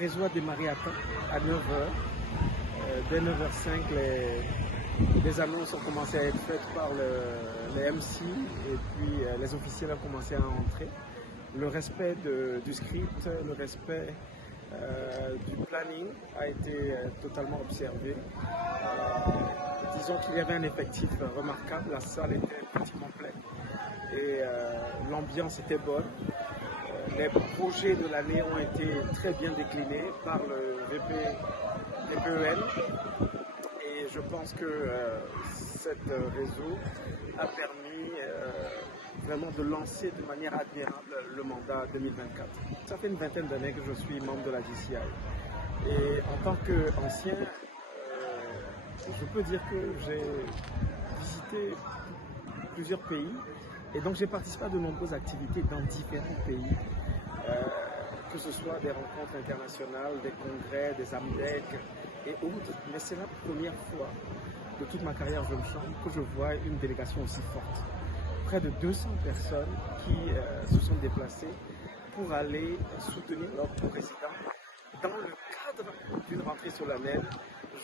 réseau a démarré à temps, à 9 heures. Dès 9h05, les annonces ont commencé à être faites par les MC et puis les officiels ont commencé à entrer. Le respect du script, le respect du planning a été totalement observé. Disons qu'il y avait un effectif remarquable, la salle était pratiquement pleine et l'ambiance était bonne. Les projets de l'année ont été très bien déclinés par le VPEN et je pense que cet réseau a permis vraiment de lancer de manière admirable le mandat 2024. Ça fait une vingtaine d'années que je suis membre de la GCI et en tant qu'ancien, je peux dire que j'ai visité plusieurs pays et donc j'ai participé à de nombreuses activités dans différents pays, que ce soit des rencontres internationales, des congrès, des AMDEC et autres. Mais c'est la première fois de toute ma carrière jeune chambre que je vois une délégation aussi forte. Près de 200 personnes qui se sont déplacées pour aller soutenir leur président dans le cadre d'une rentrée solennelle.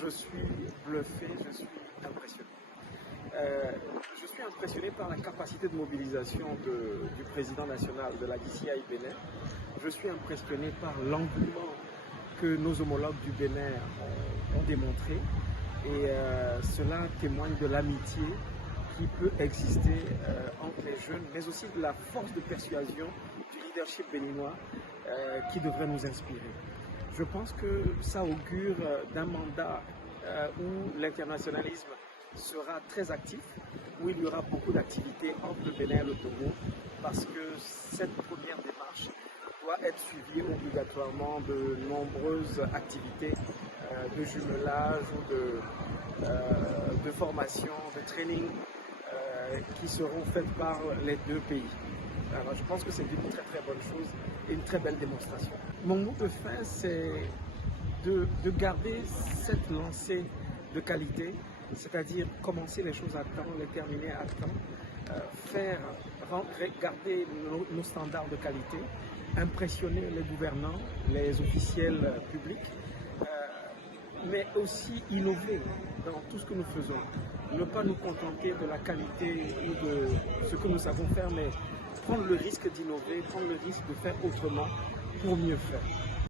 Je suis bluffé, je suis impressionné. Je suis impressionné par la capacité de mobilisation du président national de la DCI Bénin. Je suis impressionné par l'engouement que nos homologues du Bénin ont démontré et cela témoigne de l'amitié qui peut exister entre les jeunes, mais aussi de la force de persuasion du leadership béninois qui devrait nous inspirer. Je pense que ça augure d'un mandat où l'internationalisme sera très actif, où il y aura beaucoup d'activités entre le Bénin et le Togo, parce que cette première démarche doit être suivie obligatoirement de nombreuses activités de jumelage ou de formation, de training qui seront faites par les deux pays. Alors, je pense que c'est une très très bonne chose et une très belle démonstration. Mon mot de fin, c'est de garder cette lancée de qualité, c'est-à-dire commencer les choses à temps, les terminer à temps, garder nos standards de qualité, impressionner les gouvernants, les officiels publics, mais aussi innover dans tout ce que nous faisons. Ne pas nous contenter de la qualité ou de ce que nous savons faire, mais prendre le risque d'innover, prendre le risque de faire autrement pour mieux faire.